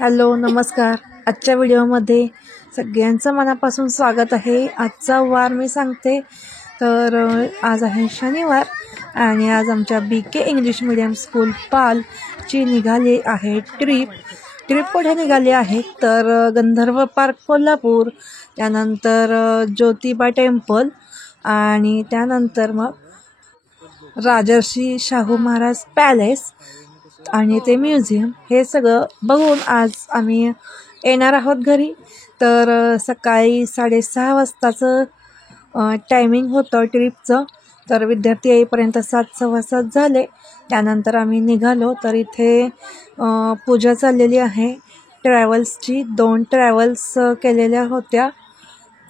Hello नमस्कार. आजच्या व्हिडिओमध्ये सगळ्यांचं मनापासून स्वागत आहे. आजचा वार मी सांगते तर आज आहे शनिवार आणि आज आमच्या BK इंग्लिश मीडियम स्कूल पालची निघाली आहे ट्रिप कुठे निघाली आहे तर गंधर्व पार्क कोल्हापूर, त्यानंतर ज्योतिबा टेम्पल आणि त्यानंतर मग राजर्षी शाहू महाराज पॅलेस आणि ते म्युझियम. हे सगळं बघून आज आम्ही येणार आहोत घरी. तर सकाळी 6:30 वाजताचं टायमिंग होतं ट्रिपचं. तर विद्यार्थी येईपर्यंत 7:15 झाले. त्यानंतर आम्ही निघालो. तर इथे पूजा चाललेली आहे ट्रॅव्हल्सची. 2 ट्रॅव्हल्स केलेल्या होत्या.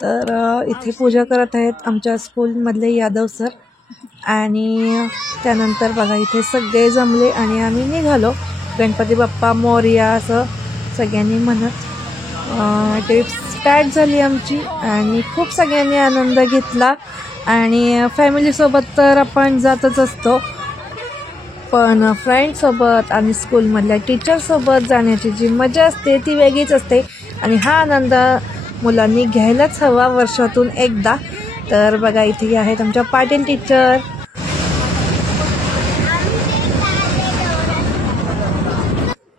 तर इथे पूजा करत आहेत आमच्या स्कूलमधले यादव सर. आणि त्यानंतर बघा इथे सगळे जमले आणि आम्ही निघालो. गणपती बाप्पा मोरया असं सगळ्यांनी म्हणत ट्रिप स्टार्ट झाली आमची आणि खूप सगळ्यांनी आनंद घेतला. आणि फॅमिलीसोबत तर आपण जातच असतो, पण फ्रेंडसोबत आणि स्कूलमधल्या टीचरसोबत जाण्याची जी मजा असते ती वेगळीच असते. आणि हा आनंद मुलांनी घ्यायलाच हवा वर्षातून एकदा. तर बघा इथे आहेत आमच्या पाटील टीचर.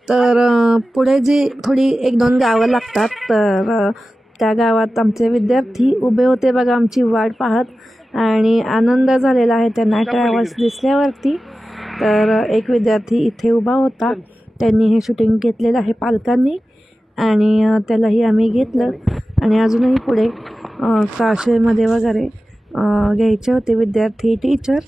तर पुढे जी थोडी 1-2 गावं लागतात तर त्या गावात आमचे विद्यार्थी उभे होते बघा आमची वाट पाहत आणि आनंद झालेला आहे त्यांना ट्रॅव्हल्स दिसल्यावरती. तर एक विद्यार्थी इथे उभा होता, त्यांनी हे शूटिंग घेतलेलं आहे पालकांनी आणि त्यालाही आम्ही घेतलं. आणि अजूनही पुढे काशेमध्ये वगैरे घ्यायचे होते विद्यार्थी टीचर.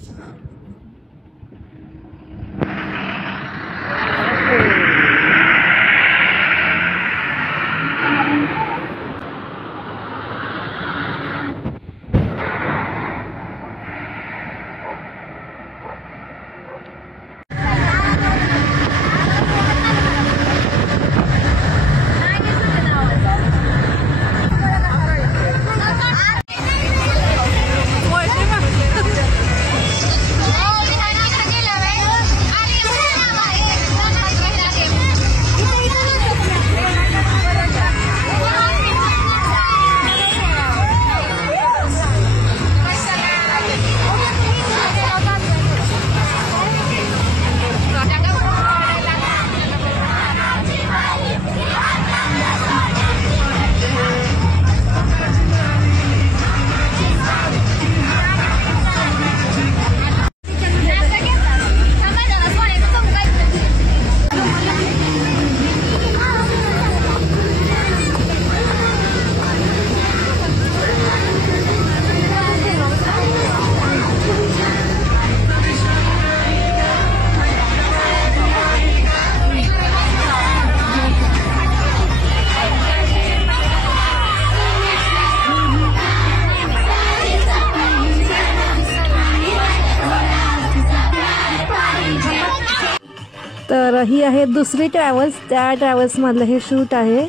तर ही आहे दुसरी ट्रॅव्हल्स. त्या ट्रॅव्हल्समधलं हे शूट आहे.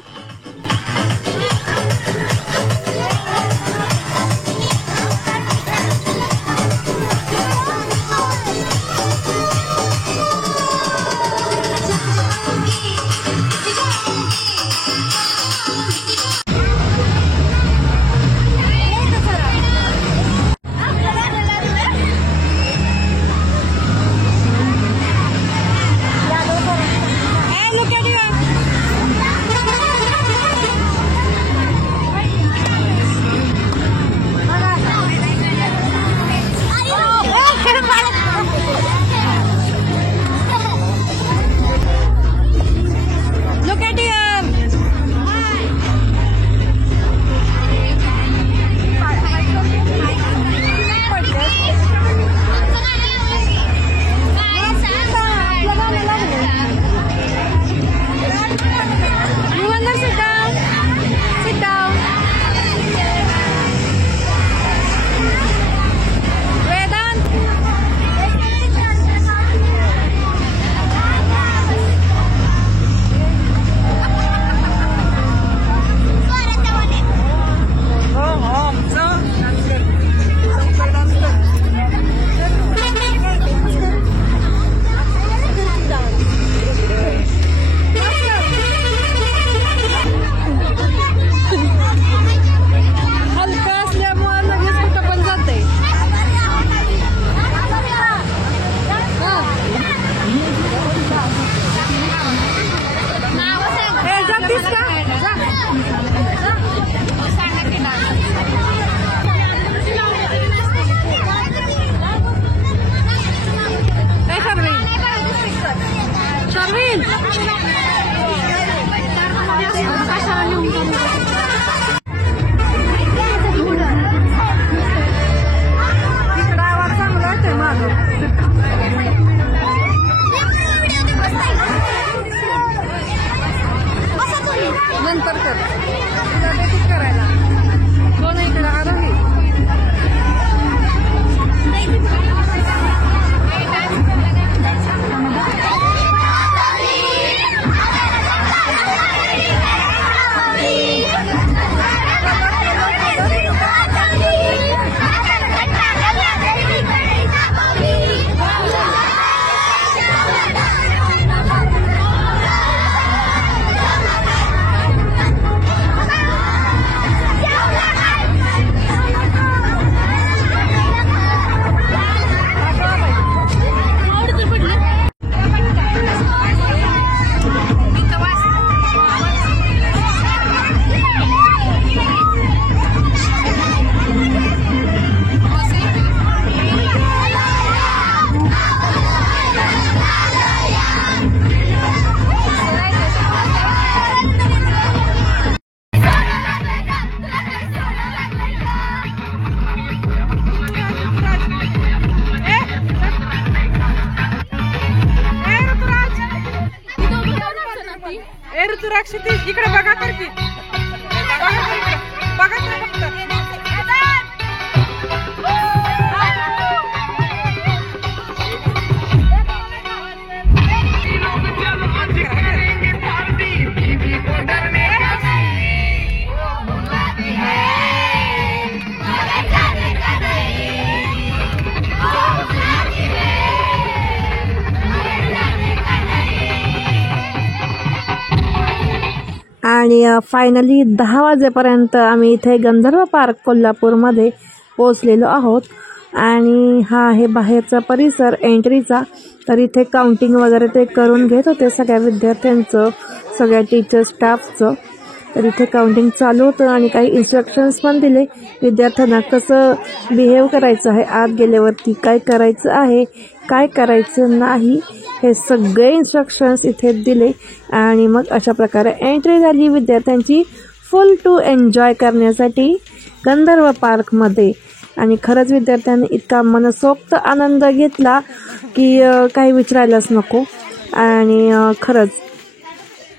ऋतुराक्षी इकडे बघा तर की बघा तर आणि फायनली 10 वाजेपर्यंत आम्ही इथे गंधर्व पार्क कोल्हापूरमध्ये पोहोचलेलो आहोत. आणि हा आहे बाहेरचा परिसर एंट्रीचा. तर इथे काउंटिंग वगैरे ते करून घेत होते सगळ्या विद्यार्थ्यांचं, सगळ्या टीचर स्टाफचं. तर इथे काउंटिंग चालू होतं आणि काही इन्स्ट्रक्शन्स पण दिले विद्यार्थ्यांना, कसं बिहेव करायचं आहे, आत गेल्यावरती काय करायचं आहे, काय करायचं नाही, हे सगळे इन्स्ट्रक्शन्स इथे दिले. आणि मग अशा प्रकारे एंट्री झाली विद्यार्थ्यांची फुल टू एन्जॉय करण्यासाठी गंधर्व पार्कमध्ये. आणि खरंच विद्यार्थ्यांनी इतका मनसोक्त आनंद घेतला की काही विचारायलाच नको. आणि खरंच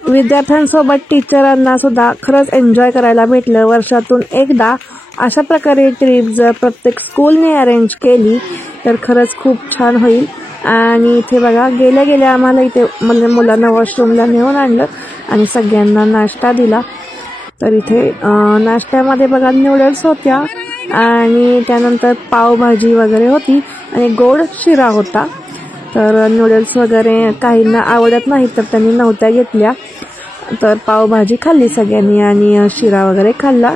विद्यार्थ्यांसोबत टीचरांना सुद्धा खरंच एन्जॉय करायला भेटलं. वर्षातून एकदा अशा प्रकारे ट्रिप जर प्रत्येक स्कूलने अरेंज केली तर खरंच खूप छान होईल. आणि इथे बघा गेल्या गेल्या आम्हाला इथे मुलांना वॉशरूमला नेऊन आणलं आणि सगळ्यांना नाश्ता दिला. तर इथे नाश्त्यामध्ये बघा नूडल्स होत्या आणि त्यानंतर पावभाजी वगैरे होती आणि गोड शिरा होता. तर नूडल्स वगैरे काहींना आवडत नाही तर त्यांनी नव्हत्या घेतल्या. तर पावभाजी खाल्ली सगळ्यांनी आणि शिरा वगैरे खाल्ला.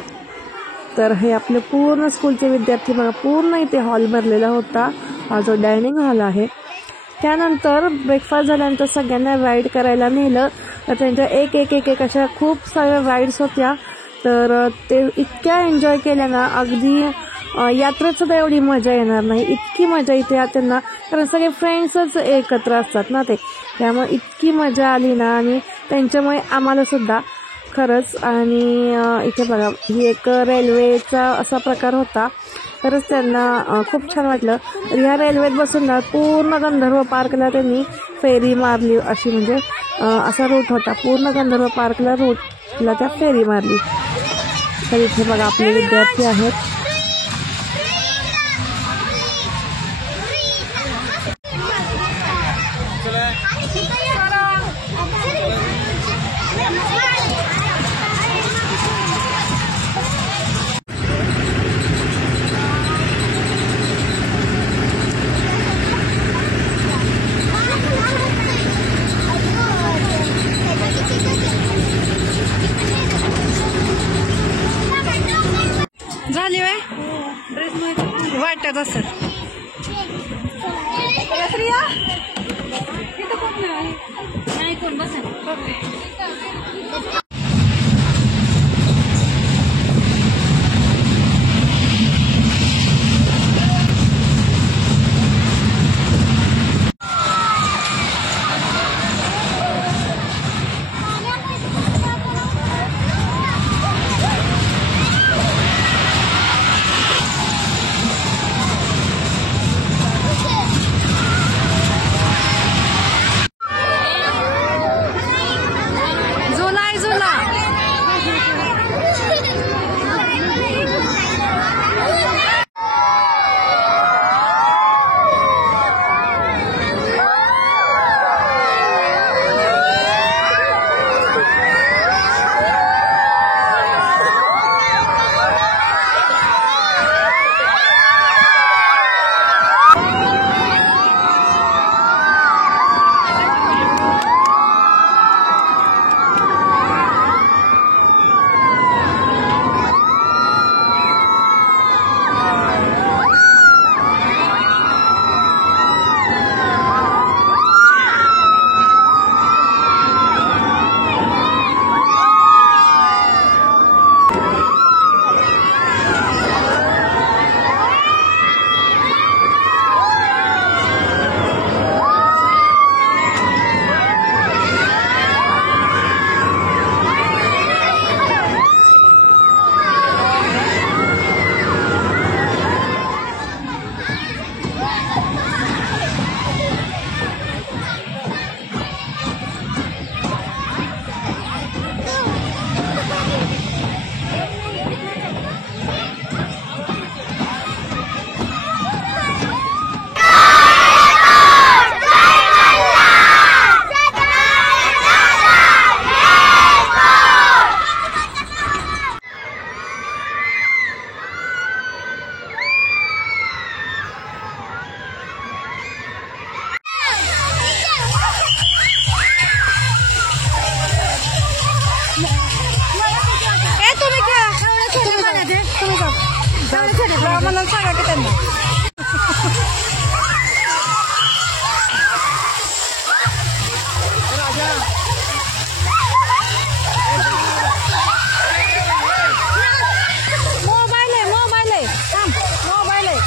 तर हे आपले पूर्ण स्कूलचे विद्यार्थी बघा पूर्ण इथे हॉल भरलेला होता. हा जो डायनिंग हॉल आहे. त्यानंतर ब्रेकफास्ट झाल्यानंतर सगळ्यांना राईड करायला नेलं. तर त्यांच्या एक अशा खूप साऱ्या राईड्स होत्या. तर ते इतक्या एन्जॉय केल्या ना, अगदी यात्रेत सुद्धा एवढी मजा येणार नाही इतकी मजा इथे त्यांना, कारण सगळे फ्रेंड्सच एकत्र असतात ना ते, त्यामुळे इतकी मजा आली ना. आणि त्यांच्यामुळे आम्हाला सुद्धा खरंच. आणि इथे बघा ही एक रेल्वेचा असा प्रकार होता. खरंच त्यांना खूप छान वाटलं. तर ह्या रेल्वेत बसून ना पूर्ण गंधर्व पार्कला त्यांनी फेरी मारली, अशी म्हणजे असा रूट होता पूर्ण गंधर्व पार्कला रूटला त्या फेरी मारली. तर इथे बघा आपले विद्यार्थी आहेत. झाली बाय वाटत असं नाही कोण बस. म्हणाल सांगा की त्यांना. मोबाईल आहे थांब, मोबाईल आहे.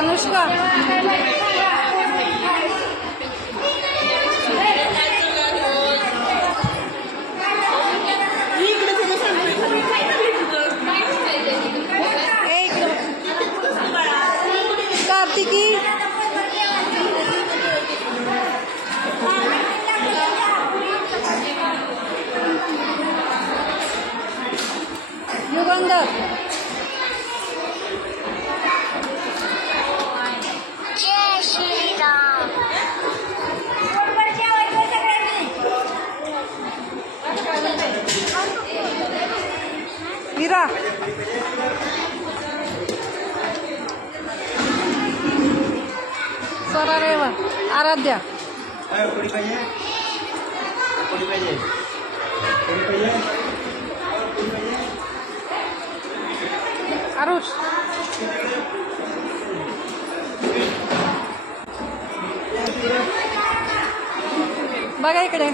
अनुष्का कार्तिकी युगंधर वीरा स्वरा रेवा आराध्या आरुष बघा इकडे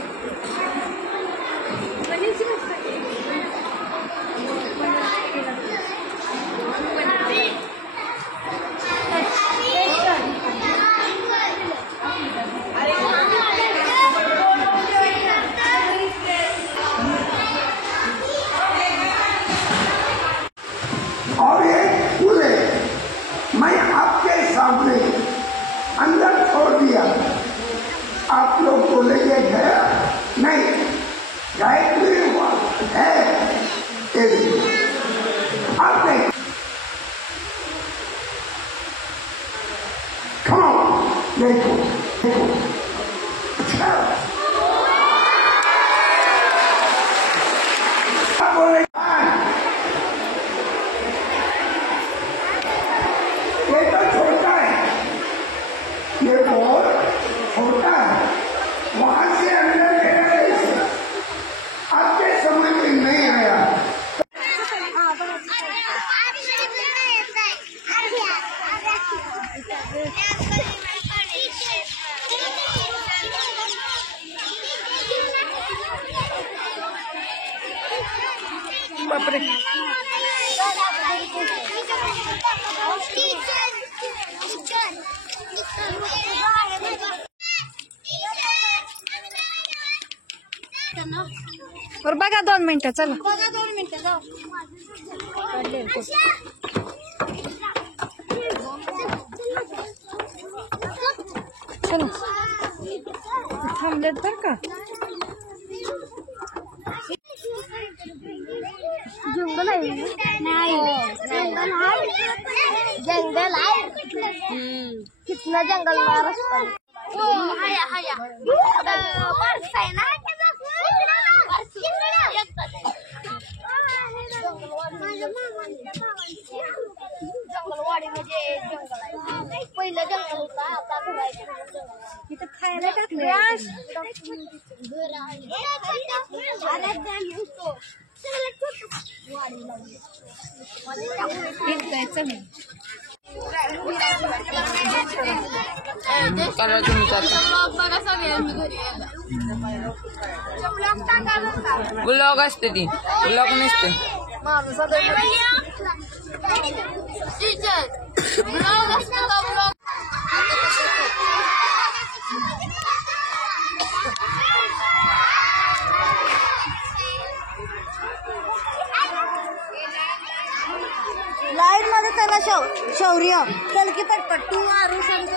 और ये पूरे मैं आपके सामने अंदर छोड़ दिया। आप लोग बोलेंगे गया नहीं, गायत्री हुआ है आप नहीं। देखो देखो अच्छा बोले ये तो छोटा है, बरं बघा 2 मिनिटं चला. चला थांबलेत बरं का. जंगल आहे नाही जंगल आहे कितना जंगल रस्ता जंगलवाडी म्हणजे जंगल आहे. पहिलं जंगल होतं आता इथं खायला टाकले. ब्लॉग असते ती ब्लॉग नसते. लाईन मध्ये चला शौर्य चल की पटपट तू आरू सांगतो